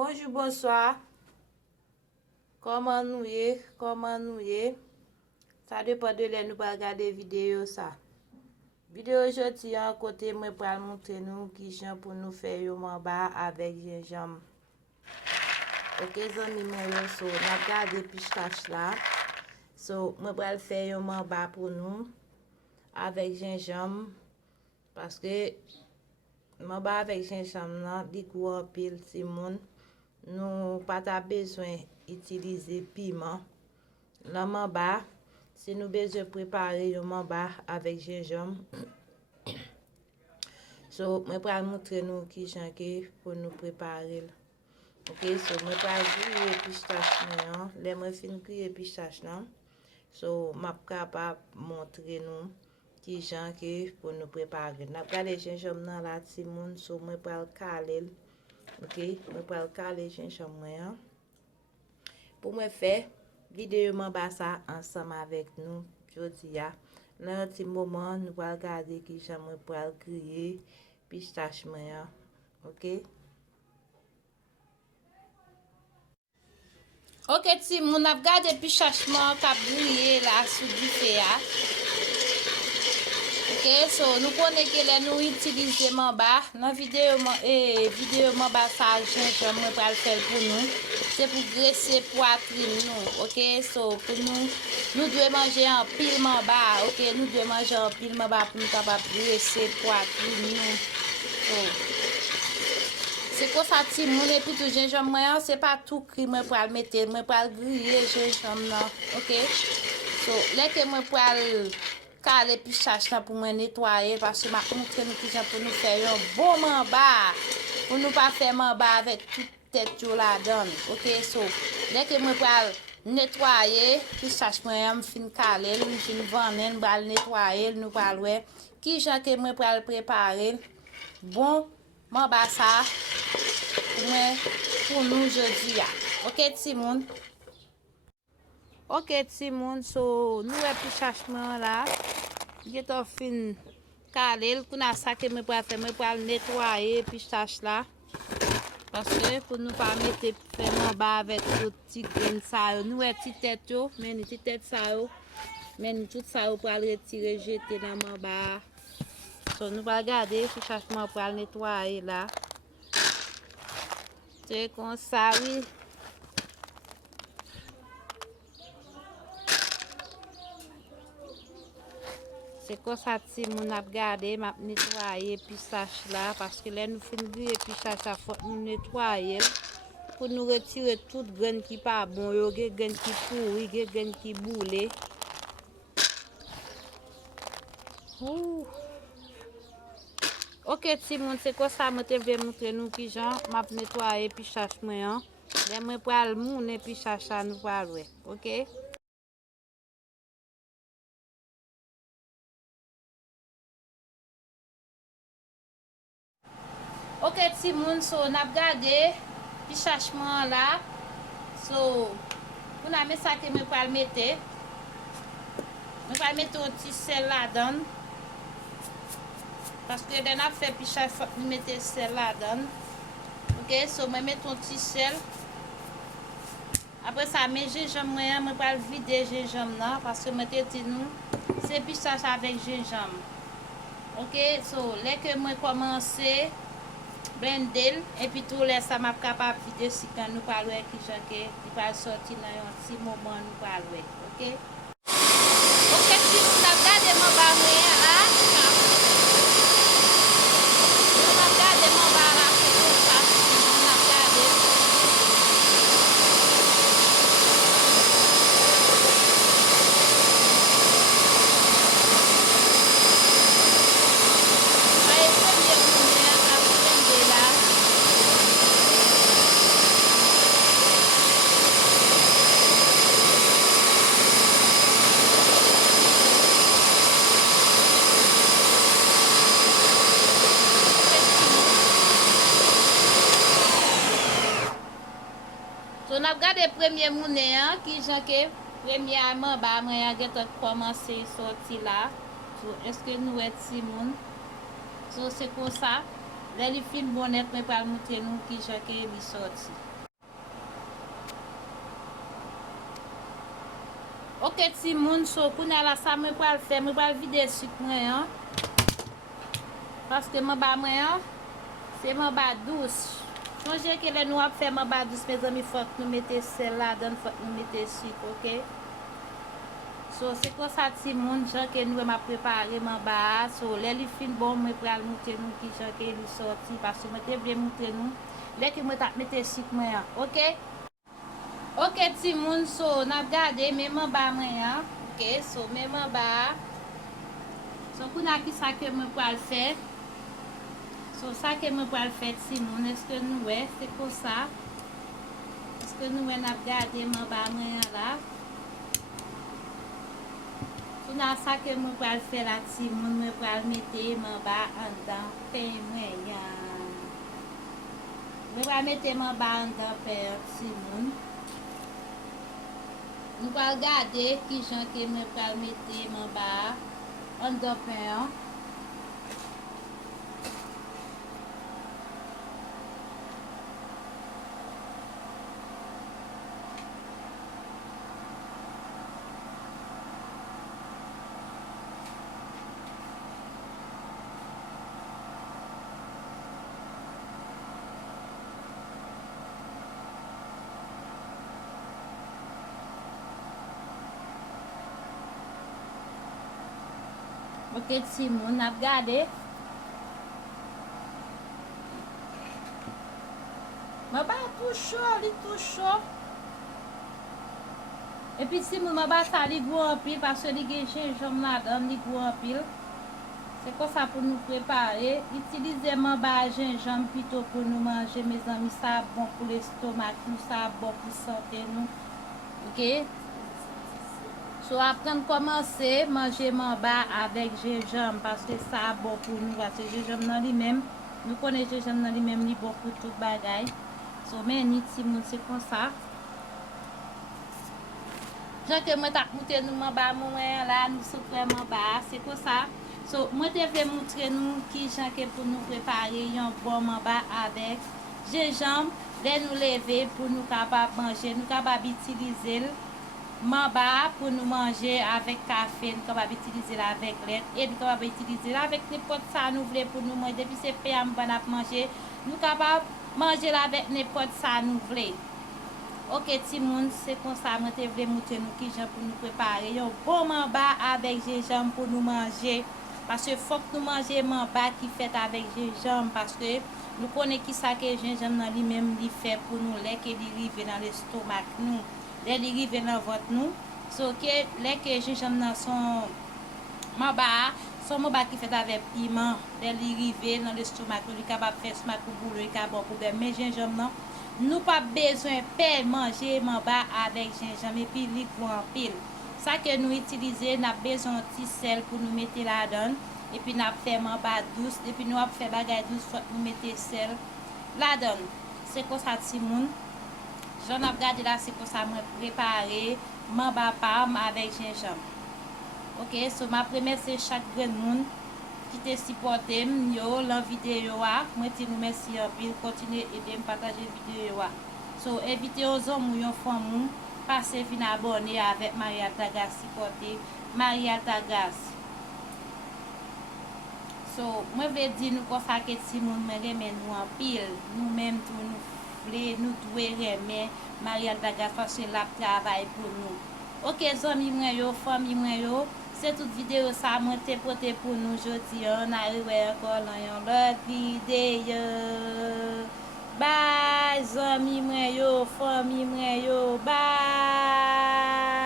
Bonjour, bonsoir. Comment nous y? Comment nous y? Ça dépend de là nous pas regarder vidéo ça. Vidéo aujourd'hui à côté moi pour montrer nous qui gens pour nous faire yo mamba avec gingembre. OK, amis moi so n'a regardé pistache là. So moi pour faire yo mamba pour nous avec gingembre parce que mamba avec gingembre là, di gros pile si moun. Nous pas besoin d'utiliser piment. Le mamba, si nous besoin préparer le mamba avec gingembre. So, je vais montrer nous qui j'en pour nous préparer. OK, so je vais griller pistache là. Les moi fin griller pistache là. So, je vais capable montrer nous qui j'en pour nous préparer. N'a pas les gingembre dans la timoun, so je vais caler. OK, je vais caler gingembre là. Pour me faire vidéo mamba ça ensemble avec nous jodi a. Dans un petit moment nous allons regarder qui j'aime pour griller pistache là. OK? OK, ti moun ap gade pistache k'ap griller là sous du feu. OK, so nous connaissons que nous utiliser mamba dans vidéo mamba ça gingembre pour le faire pour nous. C'est pour graisser poitrine nous. OK, so pour nous devons manger un pile mamba. OK, nous devons manger un pile mamba pour nous capable graisser poitrine nous. So, c'est quoi ça ti moun et puis tout gingembre moi c'est pas tout cri moi pour le mettre moi pour le griller gingembre là. OK, so là que moi pour caler pistache là pour me nettoyer parce que m'a montré nous qui pour nous faire un bon mamba pour nous pas faire mamba avec toute tête là dedans. OK, so dès que moi pour nettoyer pistache moi me fin caler me fin vendre me va nettoyer nous pas ouais qui gens que moi pour préparer bon mamba ça pour nous aujourd'hui. OK ti moun. OK ti moun, so nous pistache là get off fin caler pour na ça que me pour faire me pour nettoyer pistache là parce que pour nous pas mettre faire mamba avec tout petit grain ça nous petit tête yo mais ni petit tête ça yo mais ni tout ça pour retirer jeter dans mamba. So nous va garder pistache pour nettoyer là. C'est comme ça oui. C'est comme ça si mon a gardé m'a nettoyer pistache là parce que là nous fin griller pistache ça faut nous nettoyer pour nous retirer toute graine qui pas bon yo graine qui pourri graine qui boulé. OK ti moun c'est quoi ça me te vais montrer nous qui gens m'a nettoyer pistache moi là moi pour al moune pistache ça nous va ouais. OK. OK ti moun so n'a gardé pistache là so pour na mettre ça que me pas mettre un petit sel là-dedans parce que dès n'a fait pistache faut mettre sel là-dedans. OK, so me mettre un petit sel. Après ça mes gingembre moi me pas vider gingembre là parce que me dit nous c'est pistache avec gingembre. OK, so là que moi commencer blender et puis tout laisse ça m'a capable vider si quand nous parlons qui gens qui va sortir dans un petit moment nous parlons. OK. OK, si vous regardez mon bar là regardez mon bar là c'est ça on a regardé on a regardé premier monnaie qui gens que premièrement bah moi a commencé sortir là. So est-ce que nous est ti moun? So c'est comme ça. Lè li fin bonnet, mwen pral montre nou ki jan ke li sorti. Ok ti moun, so kounè la sa mwen pral fè, mwen pral vide suk mwen an. Paske mwen ba mwen an, se mwen ba dous. Sonje ke lè nou ap fè mwen ba dous, mè zami fòk nou mette sel la dan, fòk nou mette suk, ok? So se kon sa ti moun, jan ke nou mwen prepare mwen ba. So lè li fin bon, mwen pral montre nou ki jan ke li sorti. Paske mwen te vle montre nou, lè ki mwen tap mette suk mwen an, ok? Ok ti moun, so nap gade mèman ba mwen ya. Ok, so mèman ba. So kou na ki sa ke mwen pral fè. So sa ke mwen pral fè ti moun, eske nou wè, se ko sa. Eske nou wè nap gade mèman ba mwen ya la. Kou na sa ke mwen pral fè la ti moun, mwen pral mette mèman ba an dan pe mwen ya. Mwen pral mette mèman ba an dan pe ti moun. Nou pral gade ki jan ke mwen pral mette mwen ba an do pen. Ok ti moun, ap gade. Mwen ba tou chou, li tou chou. E pi ti moun mwen ba sa li gwo anpil, parce li gen jenjom la dan li gwo anpil. Se kon sa pou nou prepare. Itilize mwen ba jenjom pito pou nou manje, mes amis, sa bon pou l'estomak nou, sa bon pou sante nou. Ok? So apren komanse manje mwen ba avek jenjom, paske sa bon pou nou, paske jenjom nan li men, nou konen jenjom nan li men li bon pou tout bagay. So men ni ti moun se kon sa. Jan ke mwen tak moute nou mwen ba mwen la, nou sopre mwen ba, se kon sa. So mwen te vle moutre nou ki jan ke pou nou prepare yon bon mwen ba avek jenjom, de nou leve pou nou kapab manje, nou kapab itilize l. Man ba pou nou manje avèk kafe, nou kapab itilize la avèk let, et nou kapab itilize la avèk nepot sa nou vle pou nou manje. Depi se pe am ban ap manje, nou kapab manje la avèk nepot sa nou vle. Ok ti moun, se kon sa mwen te vle moute nou ki jan pou nou prepare yon bon man ba avèk jenjam pou nou manje. Paske fòk nou manje man ba ki fet avèk jenjam, paske nou konen ki sa ke jenjam nan li mèm li fet pou nou lè ke li rive nan l'estomak nou. Lè li rive nan vot nou. So ke lè ke jenjam nan son man ba ki fet avèk piment. Lè li rive nan l'estomak nou, li kapab fè stomak ou boulou, li kapab pou bè. Men jenjam nan, nou pa bezwen pe manje man ba avèk jenjam, epi li pou an pil. Sa ke nou itilize, nap bezon ti sel pou nou mette la don, epi nap fè man ba dous, epi nou ap fè bagay dous, fòk nou mette sel la don. Se kon sa ti moun. Jan ap gade la, se kon sa mwen prepare man ba pam avèk jenjam. Ok, so ma premerse chak gren moun ki te sipote m yo lan videyo a. Mwen ti nou mersi anpil, kontine ede m pataje videyo a. So evite yo zon mou yon fon moun, pase fin abone avèk Marial Tagas, sipote Marial Tagas. So mwen ve di nou kon sa ke ti moun mwen remen nou anpil, nou menm tou nou dwe reme Marial Tagas, fase lap travay pou nou. Ok, zomi mwen yo, fami mwen yo, se tout video sa mwen te pote pou nou jodi an, a rewe ankon nan yon lot videyo. Bye, zomi mwen yo, fami mwen yo, bye!